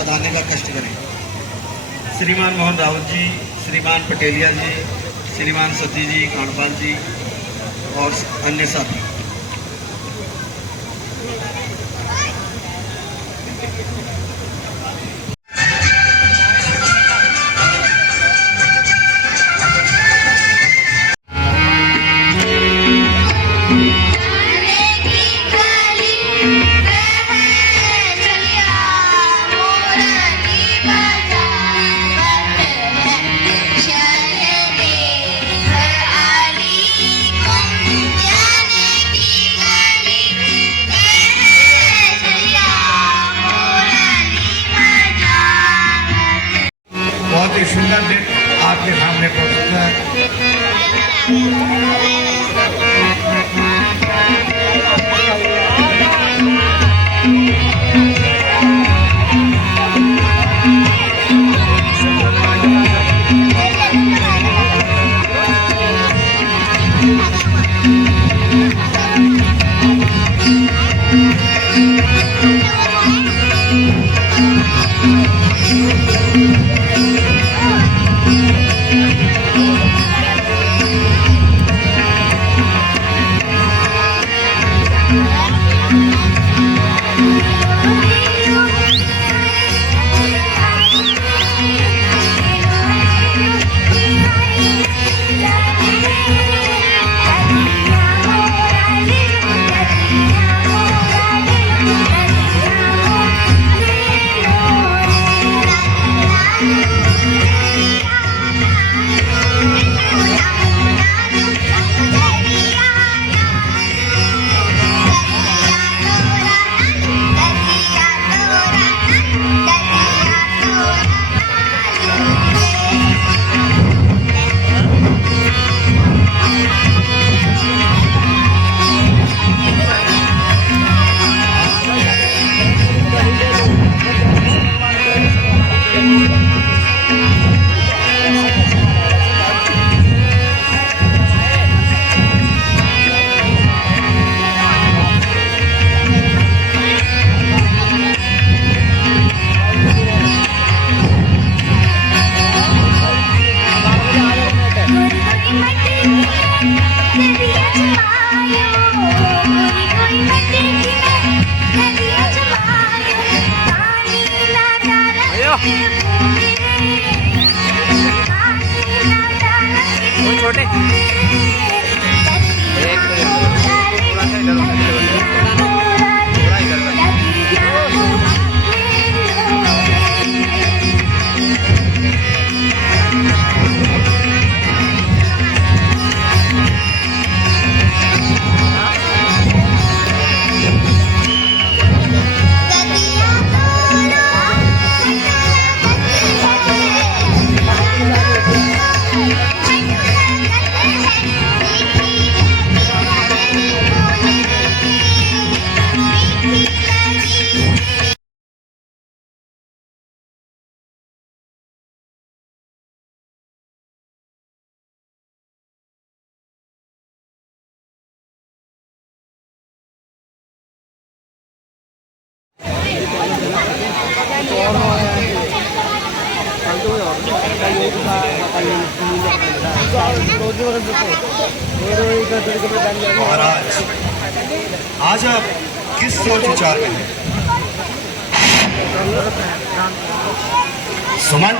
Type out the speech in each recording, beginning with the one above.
बधाने का कष्ट करें। श्रीमान मोहन राउत जी, श्रीमान पटेलिया जी, श्रीमान सती जी, कांडपाल जी और अन्य साथी। बहुत ही सुंदर दिन आपके सामने प्रस्तुत है। छोटे महाराज, आज आप किस सोच विचार में हैं? सुमन,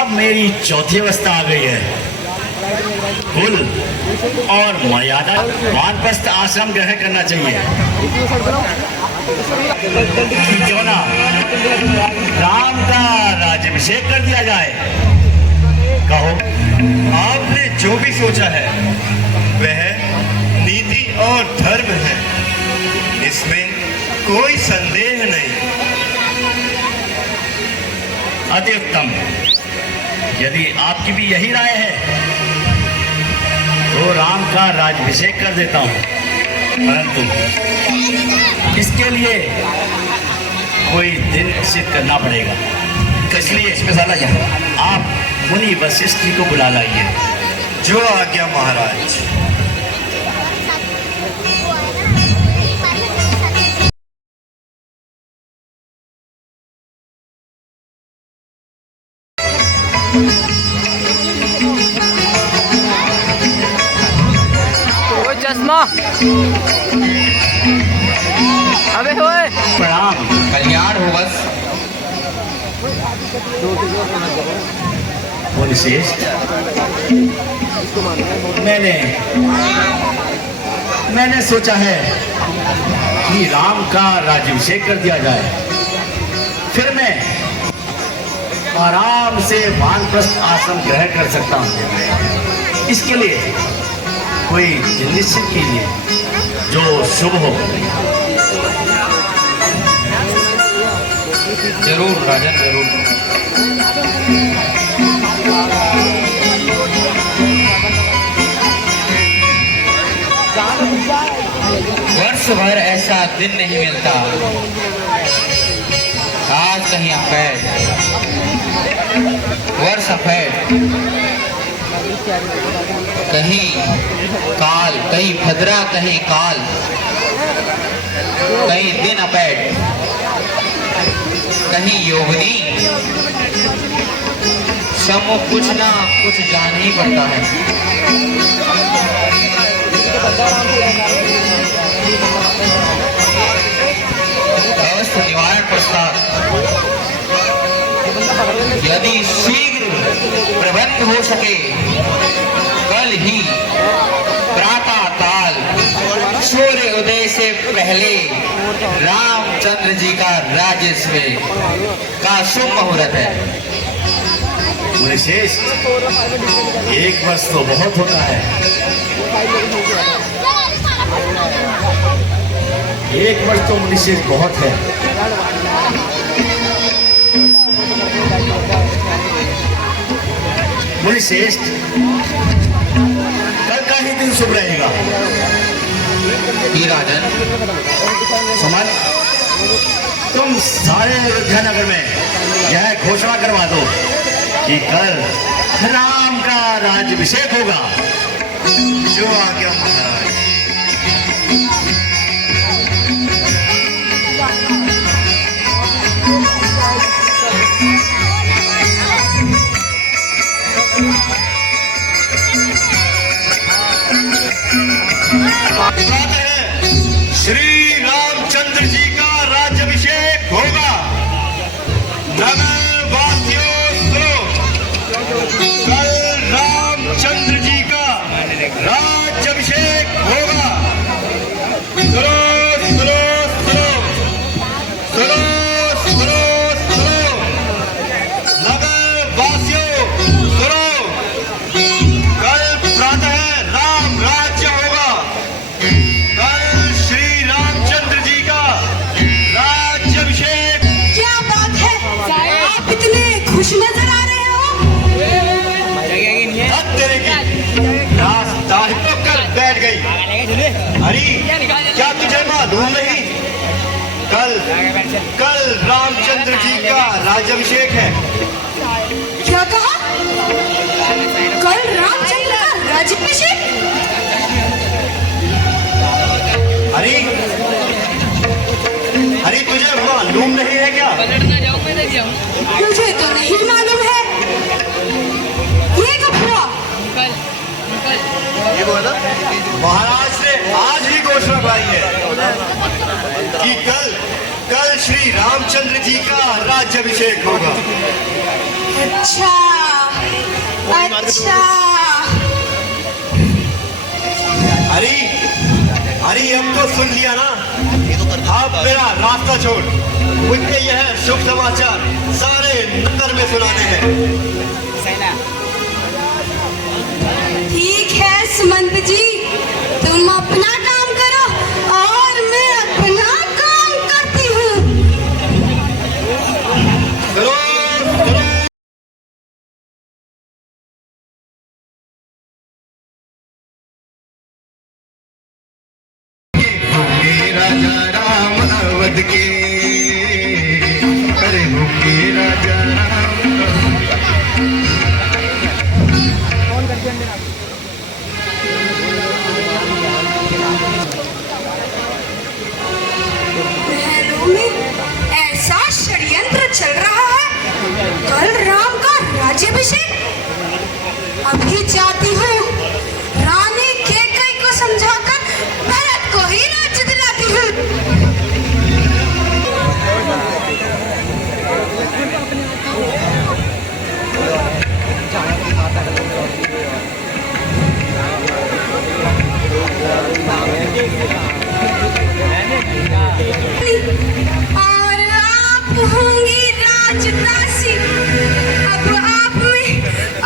अब मेरी चौथी अवस्था आ गई है। कुल और मर्यादा वानप्रस्थ आश्रम ग्रहण करना चाहिए। क्यों ना राम का राज्याभिषेक कर दिया जाए। कहो। आपने जो भी सोचा है वह नीति और धर्म है, इसमें कोई संदेह नहीं। अति उत्तम। यदि आपकी भी यही राय है तो राम का राज्याभिषेक कर देता हूं, परंतु इसके लिए कोई दिन निश्चित करना पड़ेगा। इसलिए इसमें साला आप मुनि वशिष्ठ जी को बुला लाइए। जो आज्ञा महाराज। ओए चश्मा अबे ओए प्रणाम। कल्याण हो बस। मुनिश्रेष्ठ, मैंने सोचा है कि राम का राज्याभिषेक कर दिया जाए, फिर मैं आराम से वानप्रस्थ आश्रम ग्रहण कर सकता हूँ। इसके लिए कोई निश्चित कीजिए जो शुभ हो। जरूर राजन, जरूर। वर्ष भर ऐसा दिन नहीं मिलता, आज कहीं अफैद, वर्ष अफैद, कहीं काल, कहीं भद्रा, कहीं काल, कहीं दिन अफैद, कहीं योगिनी, सब कुछ ना कुछ जान ही पड़ता है। अवस्था निवारण प्रस्ताव यदि शीघ्र प्रबंध हो सके, कल ही प्रातः काल सूर्य उदय से पहले रामचंद्र जी का राज्याभिषेक का शुभ मुहूर्त है। मुनिश्रेष्ठ, एक वर्ष तो बहुत होता है। एक वर्ष तो मुनिश्रेष्ठ बहुत है। मुनिश्रेष्ठ, कल का ही दिन शुभ रहेगा। राजन, सुमन, तुम सारे अयोध्या नगर में यह घोषणा करवा दो कि कल राम का राज्याभिषेक होगा। जो आज्ञा महाराज। श्री रामचंद्र जी का राज्याभिषेक होगा। नगर वासियों सुनो, कल रामचंद्र जी का राज्याभिषेक होगा। सुनो सुनो सुनो सुनो सुनो सुनो, नगर वासियों सुनो, कल प्रातः राम राज्य होगा। कल श्री रामचंद्र जी का राज्याभिषेक। क्या बात है, आप इतने खुश नजर आ रहे हो। हद तेरे की, रास्ता ही तो कर बैठ गई। अरे क्या तुझे मालूम नहीं, कल कल रामचंद्र जी का राज्याभिषेक है। क्या कहा? कल रामचंद्र का राज्याभिषेक? अरे अरे तुझे मालूम नहीं है क्या? मुझे तो नहीं मालूम है। ये कब हुआ? ये बोला महाराज ने आज ही घोषणा कराई है कि कल कल श्री रामचंद्र जी का राज्याभिषेक होगा। अच्छा अच्छा, अरे अरे अब तो सुन लिया ना, अब मेरा रास्ता छोड़, मुझे यह शुभ समाचार सारे नगर में सुनाने हैं। ठीक है सुमंत जी, तुम अपना काम करो और मैं अपना काम करती हूँ। करो करो। राजा राम अवध के, अरे होके राजा राम। महलों में ऐसा षड्यंत्र चल रहा है, कल राम का राज्याभिषेक? अभी जाती हूँ, रानी कैकेयी को समझाकर भरत को ही राज्य दिलाती हूँ। और आप होंगी राजदासी। अब आप में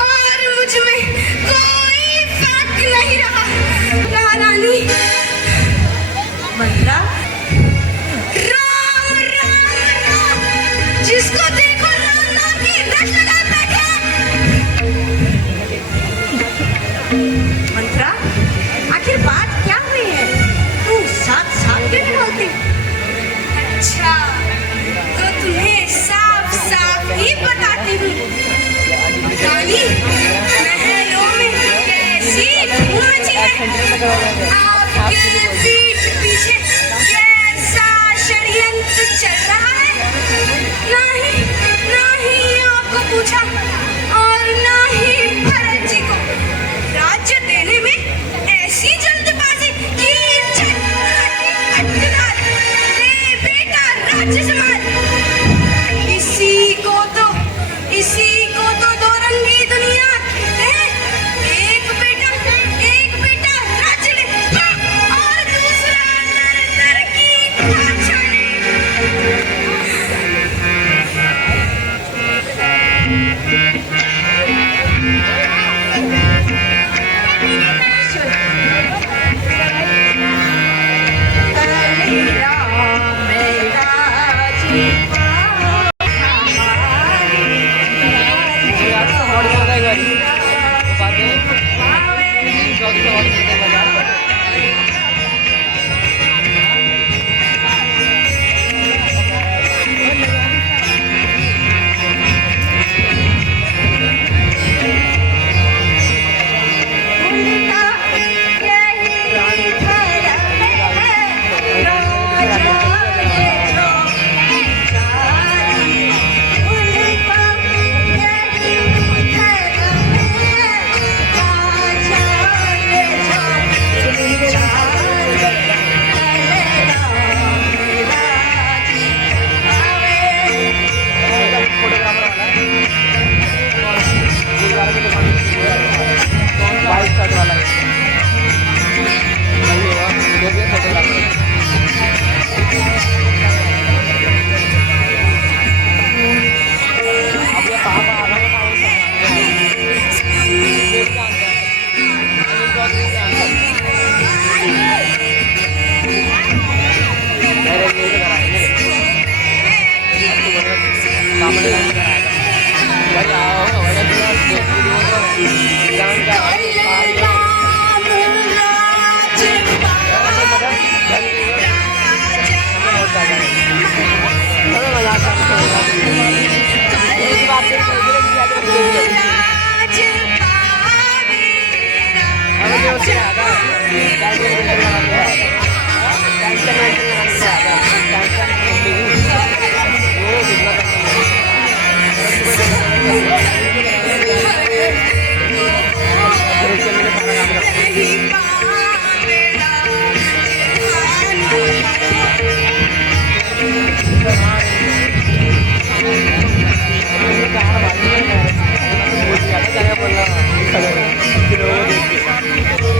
और मुझ में कोई फर्क नहीं रहा। रानी मंत्रा, राम राम राम, जिसको देखो राम नाम की रट लगा बैठे। मंत्रा, आखिर बात क्या हुई है? तू साथ साथ क्यों नहीं बोलती? अच्छा, तो तुम्हें साफ साफ ही बताती हूँ। रानी, महलों में कैसी धूम मची है। आपके पीठ पीछे कैसा षड्यंत्र चल रहा है। ना ही आपको पूछा और ना ही भरत जी को। राज्य देने में ऐसी जल्दबाजी कि राज्य संभाल। इसी को तो दो रंगी दुनिया कहते हैं। एक बेटा राज्य ले और दूसरा दर की पाछा ले।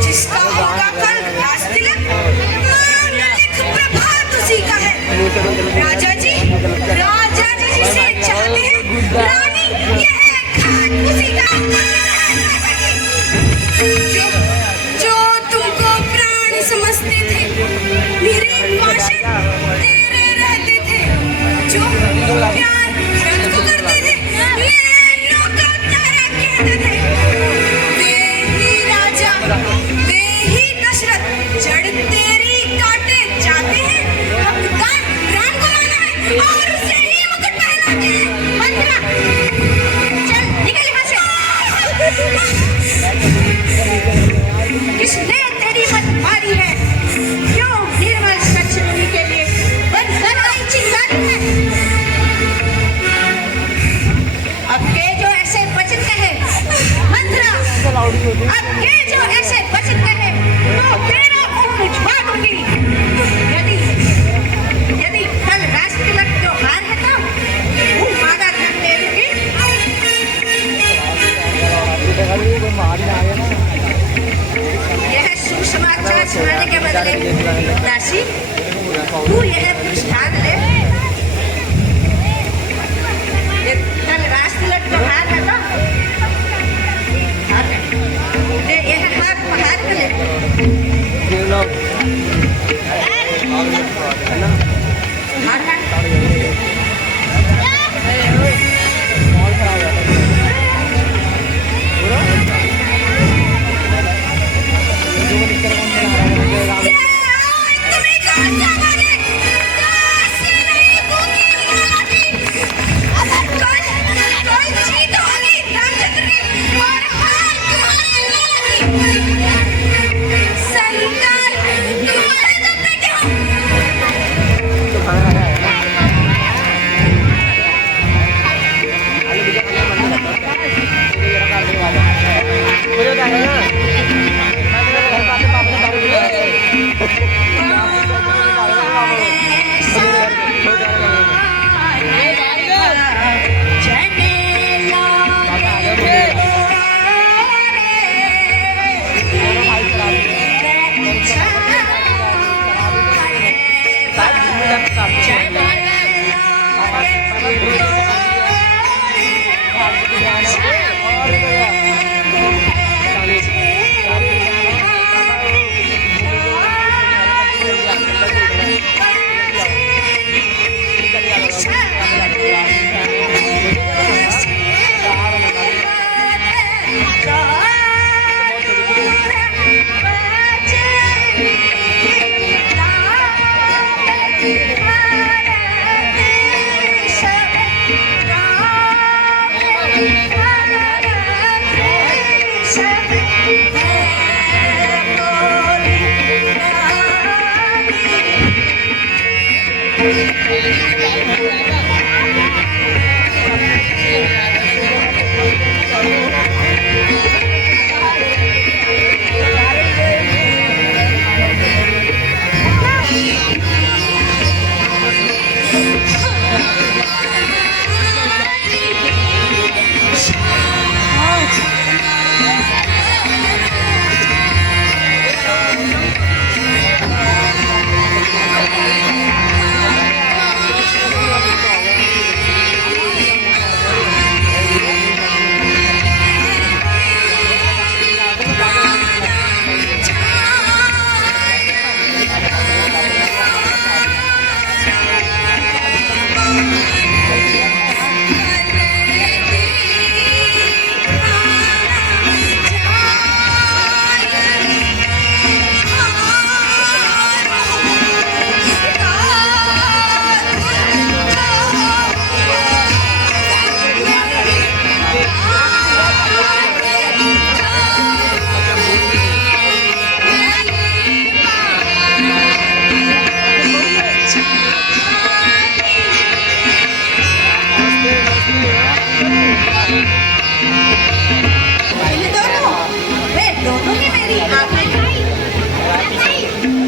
जिसका होगा कल राज तिलक, लिख प्रभात उसी का है। राजा जी जिसे चाहते हैं, रानी यह खाट उसी का। जो तुमको प्राण समझते थे, मेरे पार्षद तेरे रहते थे। जो प्यार भरत को करते थे, नैनों का तारा कहते थे। वे ही दशरथ, जड़ तेरी काटे जाते हैं। हकदार प्राण को माना है।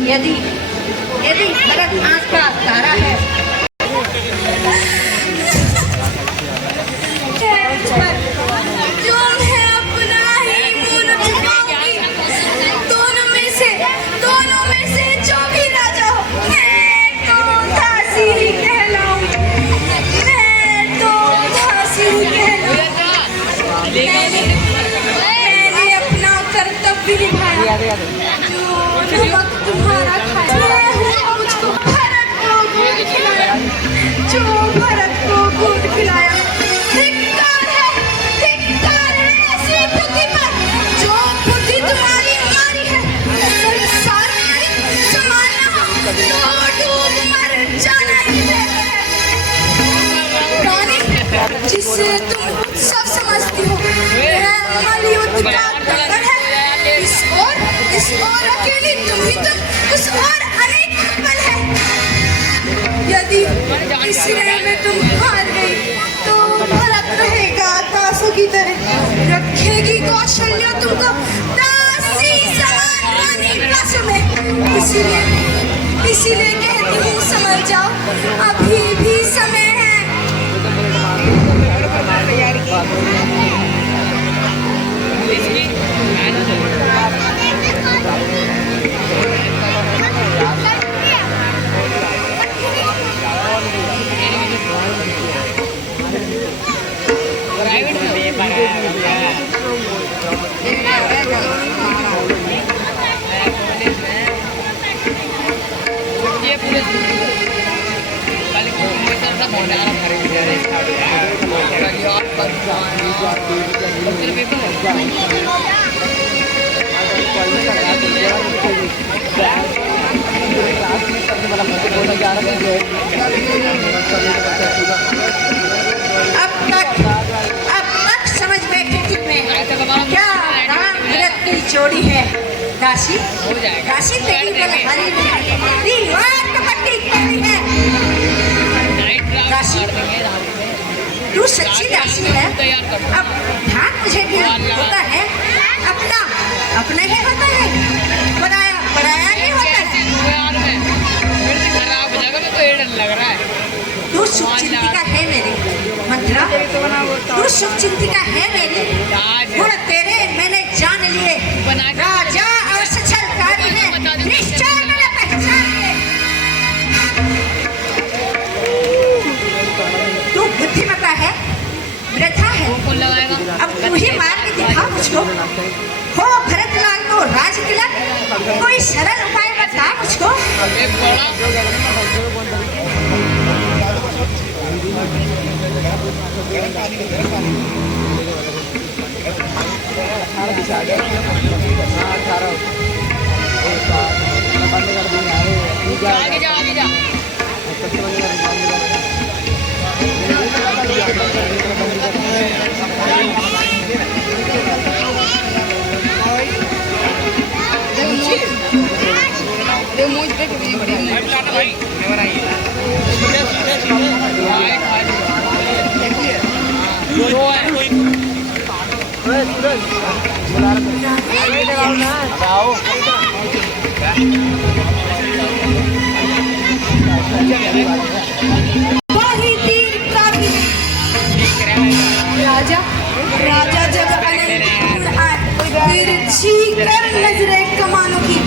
यदि यदि भरत आंख का तारा है जो मैं अपना ही मुंह दिखाऊंगी, दोनों में से जो भी राजा हो, मैं तो दासी ही कहलाऊंगी, मैं तो दासी ही कहलाऊंगी। मैंने अपना कर्तव्य निभाया, जो वक्त तुम्हारा खाया, मुझको भरत को गुड़ खिलाया, जो भरत को गुड़ खिलाया। धिक्कार है ऐसी बुद्धि पर, जो बुद्धि तुम्हारी मारी है। संसार में समाना हो तो डूब मर जाना ही बेहतर है। रानी, जिसे तुम सब समझती हो, वह मलयुद्ध का दंगल है। इस ओर अकेली तुम ही तुम, उस ओर अनेक पल है। यदि इस लड़ाई में तुम हार गई तो भरत रहेगा दासों की तरह, रखेगी कौशल्या तुमको दासी समान रानी पास में। इसीलिए कहती हूँ समझ जाओ, अभी भी समय है। अब तक समझ बैठे कितने क्या राम भरत की जोड़ी है। दासी तेरी बलहारी दीवार कपट्टी तेरी है। दासी, तू सच्ची दासी है। अब ध्यान मुझे भी होता है, अपना ही होता है, बनाया नहीं होता है। तू शुभचिंतिका है मेरी मंत्रा, तू शुभचिंतिका है मेरी। गुण तेरे मैंने जान लिए, राजा और सचलकारी है, निश्चय मैंने पहचान लिए। तू बुद्धिमता है, वृथा है, अब तू ही मार के दिखा मुझको। हो भरतलाल को राज तिलक, कोई सरल उपाय बता मुझको। बाही तीर काफी राजा राजा जब अनंत तिरछी कर नजरे कमानों की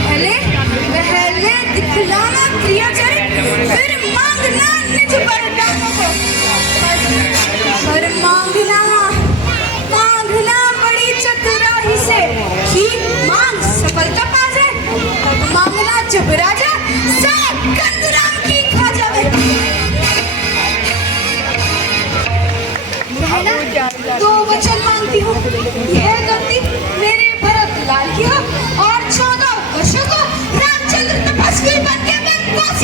पहले दिखलाना क्रिया चरित फिर मांगना निज वरदानों को पर मांगना बड़ी चतुराई से ही मांग सफलता पा जाए तब मांगना जब राजा साथ कंदराम की खा जावे मैं ना 2 वचन मांगती हूँ यह गलती मेरे भरत लाल की हो और 14 वर्षों को रामचंद्र तपस्वी बन के मैं पहुंच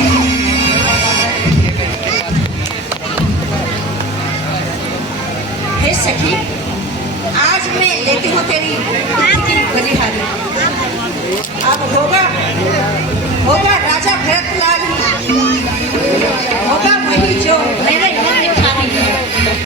हे सखी आज मैं लेती हूँ तेरी की बलिहारी अब होगा राजा भरतलाल होगा वही जो मेरे घर में खानी है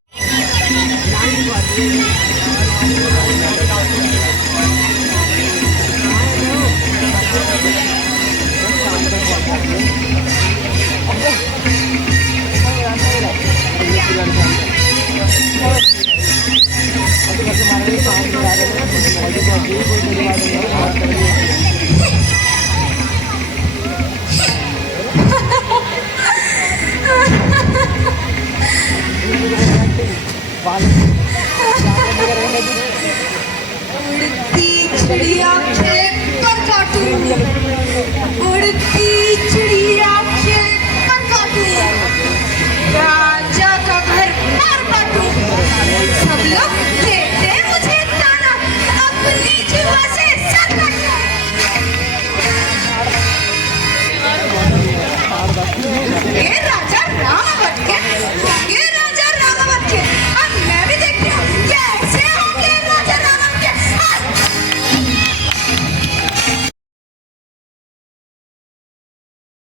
Thank you.